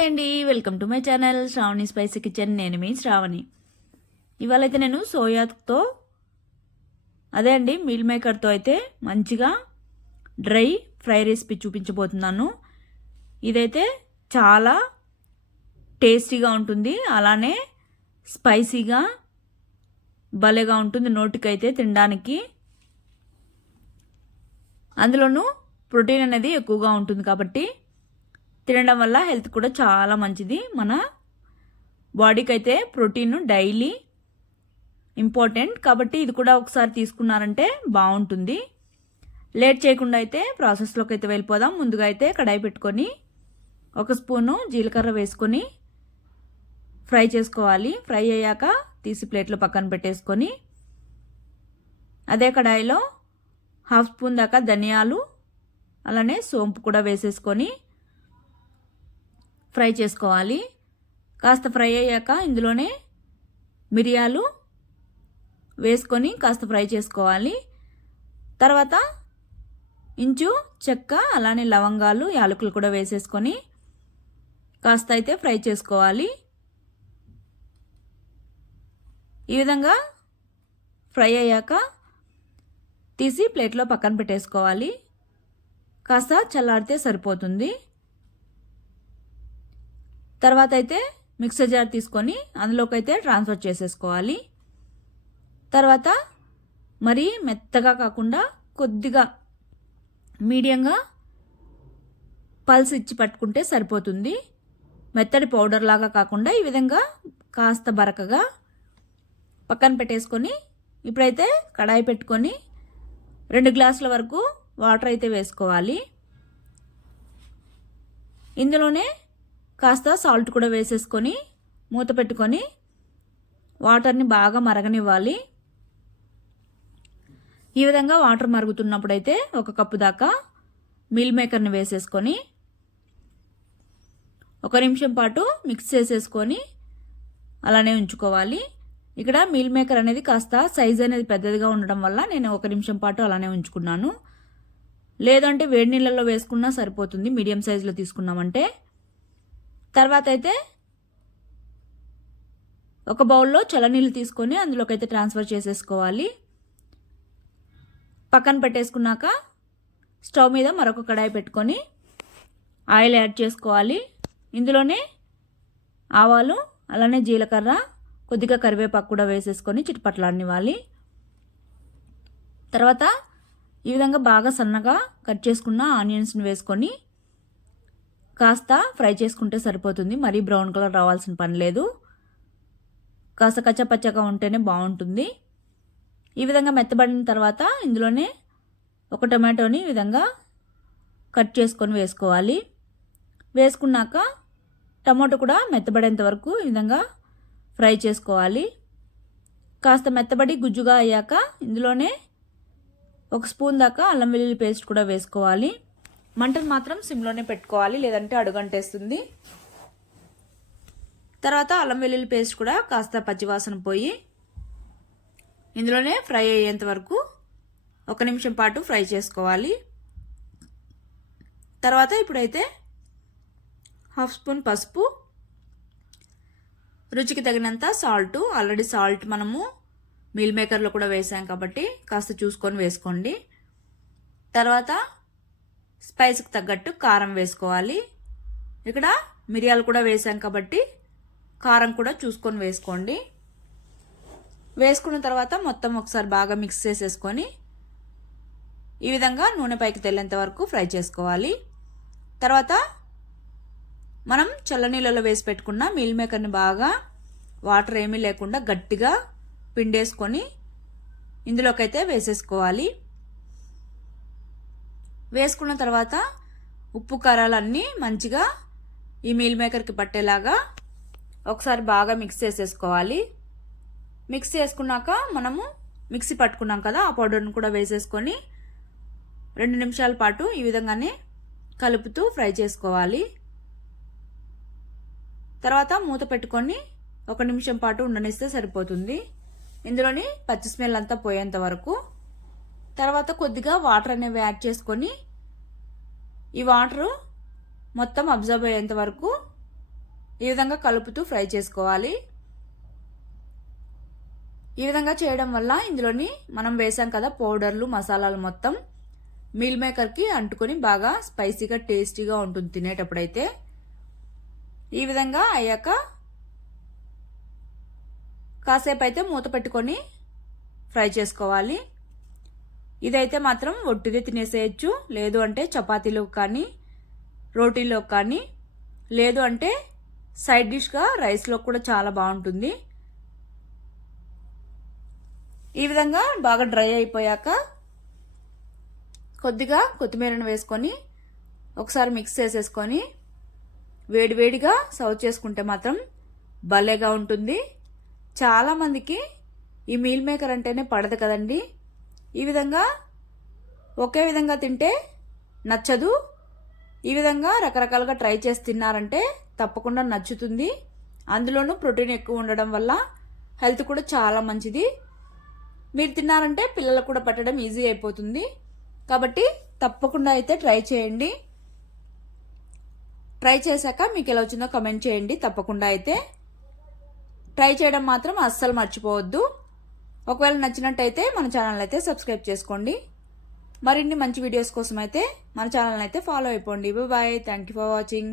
Hi అండి, welcome to my channel Shravani spicy kitchen. నేను మీ శ్రావణి. ఇవాళైతే నేను సోయాతో అదే అండి మీల్ మేకర్తో అయితే మంచిగా డ్రై ఫ్రై రెసిపీ చూపించబోతున్నాను. ఇదైతే చాలా టేస్టీగా ఉంటుంది, అలానే స్పైసీగా భలేగా ఉంటుంది నోటికైతే తినడానికి. అందులోనూ ప్రోటీన్ అనేది ఎక్కువగా ఉంటుంది కాబట్టి తినడం వల్ల హెల్త్ కూడా చాలా మంచిది. మన బాడీకి అయితే ప్రోటీన్ డైలీ ఇంపార్టెంట్ కాబట్టి ఇది కూడా ఒకసారి తీసుకున్నారంటే బాగుంటుంది. లేట్ చేయకుండా అయితే ప్రాసెస్లోకి అయితే వెళ్ళిపోదాం. ముందుగా అయితే కడాయి పెట్టుకొని 1 స్పూను జీలకర్ర వేసుకొని ఫ్రై చేసుకోవాలి. ఫ్రై అయ్యాక తీసి ప్లేట్లో పక్కన పెట్టేసుకొని అదే కడాయిలో 1/2 స్పూన్ దాకా ధనియాలు అలానే సోంపు కూడా వేసేసుకొని ఫ్రై చేసుకోవాలి. కాస్త ఫ్రై అయ్యాక ఇందులోనే మిరియాలు వేసుకొని కాస్త ఫ్రై చేసుకోవాలి. తర్వాత ఇంచు చెక్క అలానే లవంగాలు యాలకులు కూడా వేసేసుకొని కాస్త అయితే ఫ్రై చేసుకోవాలి. ఈ విధంగా ఫ్రై అయ్యాక తీసి ప్లేట్లో పక్కన పెట్టేసుకోవాలి. కాస్త చల్లారితే సరిపోతుంది. తర్వాత అయితే మిక్సర్ జార్ తీసుకొని అందులోకి అయితే ట్రాన్స్ఫర్ చేసేసుకోవాలి. తర్వాత మరీ మెత్తగా కాకుండా కొద్దిగా మీడియంగా పల్స్ ఇచ్చి పట్టుకుంటే సరిపోతుంది. మెత్తడి పౌడర్ లాగా కాకుండా ఈ విధంగా కాస్త బరకగా పక్కన పెట్టేసుకొని ఇప్పుడైతే కడాయి పెట్టుకొని 2 గ్లాసుల వరకు వాటర్ అయితే వేసుకోవాలి. ఇందులోనే కాస్త సాల్ట్ కూడా వేసేసుకొని మూత పెట్టుకొని వాటర్ని బాగా మరగనివ్వాలి. ఈ విధంగా వాటర్ మరుగుతున్నప్పుడైతే 1 కప్పు దాకా మీల్ మేకర్ని వేసేసుకొని 1 నిమిషం పాటు మిక్స్ చేసేసుకొని అలానే ఉంచుకోవాలి. ఇక్కడ మీల్ మేకర్ అనేది కాస్త సైజ్ అనేది పెద్దదిగా ఉండడం వల్ల నేను 1 నిమిషం పాటు అలానే ఉంచుకున్నాను. లేదంటే వేడి నీళ్ళల్లో వేసుకున్నా సరిపోతుంది మీడియం సైజులో తీసుకున్నామంటే. తర్వాత అయితే ఒక బౌల్లో చల్లనీళ్ళు తీసుకొని అందులోకి అయితే ట్రాన్స్ఫర్ చేసేసుకోవాలి. పక్కన పెట్టేసుకున్నాక స్టవ్ మీద మరొక కడాయి పెట్టుకొని ఆయిల్ యాడ్ చేసుకోవాలి. ఇందులోనే ఆవాలు అలానే జీలకర్ర కొద్దిగా కరివేపాకు కూడా వేసేసుకొని చిటపట్లాడనివ్వాలి. తర్వాత ఈ విధంగా బాగా సన్నగా కట్ చేసుకున్న ఆనియన్స్ని వేసుకొని కాస్త ఫ్రై చేసుకుంటే సరిపోతుంది. మరీ బ్రౌన్ కలర్ రావాల్సిన పని లేదు. కాస్త కచ్చపచ్చగా ఉంటేనే బాగుంటుంది. ఈ విధంగా మెత్తబడిన తర్వాత ఇందులోనే 1 టమాటోని ఈ విధంగా కట్ చేసుకొని వేసుకోవాలి. వేసుకున్నాక టమాటో కూడా మెత్తబడేంత వరకు ఈ విధంగా ఫ్రై చేసుకోవాలి. కాస్త మెత్తబడి గుజ్జుగా అయ్యాక ఇందులోనే 1 స్పూన్ దాకా అల్లం వెల్లుల్లి పేస్ట్ కూడా వేసుకోవాలి. మంటను మాత్రం సిమ్లోనే పెట్టుకోవాలి, లేదంటే అడుగంటేస్తుంది. తర్వాత అల్లం వెల్లుల్లి పేస్ట్ కూడా కాస్త పచ్చివాసన పోయి ఇందులోనే ఫ్రై అయ్యేంత వరకు 1 నిమిషం పాటు ఫ్రై చేసుకోవాలి. తర్వాత ఇప్పుడైతే 1/2 స్పూన్ పసుపు, రుచికి తగినంత సాల్ట్. ఆల్రెడీ సాల్ట్ మనము మీల్ మేకర్లో కూడా వేసాం కాబట్టి కాస్త చూసుకొని వేసుకోండి. తర్వాత స్పైస్కి తగ్గట్టు కారం వేసుకోవాలి. ఇక్కడ మిరియాలు కూడా వేసాం కాబట్టి కారం కూడా చూసుకొని వేసుకోండి. వేసుకున్న తర్వాత మొత్తం ఒకసారి బాగా మిక్స్ చేసేసుకొని ఈ విధంగా నూనె పైకి తేలేంత వరకు ఫ్రై చేసుకోవాలి. తర్వాత మనం చల్లనీళ్ళలో వేసి పెట్టుకున్న మీల్ మేకర్ని బాగా వాటర్ ఏమీ లేకుండా గట్టిగా పిండేసుకొని ఇందులోకైతే వేసేసుకోవాలి. వేసుకున్న తర్వాత ఉప్పు కారాలన్నీ మంచిగా ఈ మీల్ మేకర్కి పట్టేలాగా ఒకసారి బాగా మిక్స్ చేసేసుకోవాలి. మిక్స్ చేసుకున్నాక మనము మిక్సీ పట్టుకున్నాం కదా, ఆ పౌడర్ని కూడా వేసేసుకొని 2 నిమిషాల పాటు ఈ విధంగానే కలుపుతూ ఫ్రై చేసుకోవాలి. తర్వాత మూత పెట్టుకొని 1 నిమిషం పాటు ఉండనిస్తే సరిపోతుంది. ఇందులోని పచ్చి స్మెల్ అంతా పోయేంత వరకు. తర్వాత కొద్దిగా వాటర్ అనేవి యాడ్ చేసుకొని ఈ వాటరు మొత్తం అబ్జర్వ్ అయ్యేంత వరకు ఈ విధంగా కలుపుతూ ఫ్రై చేసుకోవాలి. ఈ విధంగా చేయడం వల్ల ఇందులోని మనం వేసాం కదా పౌడర్లు మసాలాలు మొత్తం మీల్ మేకర్కి అంటుకొని బాగా స్పైసీగా టేస్టీగా ఉంటుంది తినేటప్పుడైతే. ఈ విధంగా అయ్యాక కాసేపు అయితే మూత పెట్టుకొని ఫ్రై చేసుకోవాలి. ఇదైతే మాత్రం ఒట్టిదే తినేసేయచ్చు, లేదు అంటే చపాతీలో కానీ రోటీలో కానీ, లేదు అంటే సైడ్ డిష్గా రైస్లో కూడా చాలా బాగుంటుంది. ఈ విధంగా బాగా డ్రై అయిపోయాక కొద్దిగా కొత్తిమీరను వేసుకొని ఒకసారి మిక్స్ చేసేసుకొని వేడివేడిగా సర్వ్ చేసుకుంటే మాత్రం భలేగా ఉంటుంది. చాలామందికి ఈ మీల్ మేకర్ అంటేనే పడదు కదండి. ఈ విధంగా ఒకే విధంగా తింటే నచ్చదు. ఈ విధంగా రకరకాలుగా ట్రై చేసి తిన్నారంటే తప్పకుండా నచ్చుతుంది. అందులోనూ ప్రోటీన్ ఎక్కువ ఉండడం వల్ల హెల్త్ కూడా చాలా మంచిది. మీరు తిన్నారంటే పిల్లలకు కూడా పెట్టడం ఈజీ అయిపోతుంది. కాబట్టి తప్పకుండా అయితే ట్రై చేయండి. ట్రై చేశాక మీకు ఎలా వచ్చిందో కమెంట్ చేయండి. తప్పకుండా అయితే ట్రై చేయడం మాత్రం అస్సలు మర్చిపోవద్దు. ఒకవేళ నచ్చినట్టయితే మన ఛానల్ అయితే సబ్స్క్రైబ్ చేసుకోండి. మరిన్ని మంచి వీడియోస్ కోసం అయితే మన ఛానల్ అయితే ఫాలో అయిపోండి. Bye. Thank you for watching.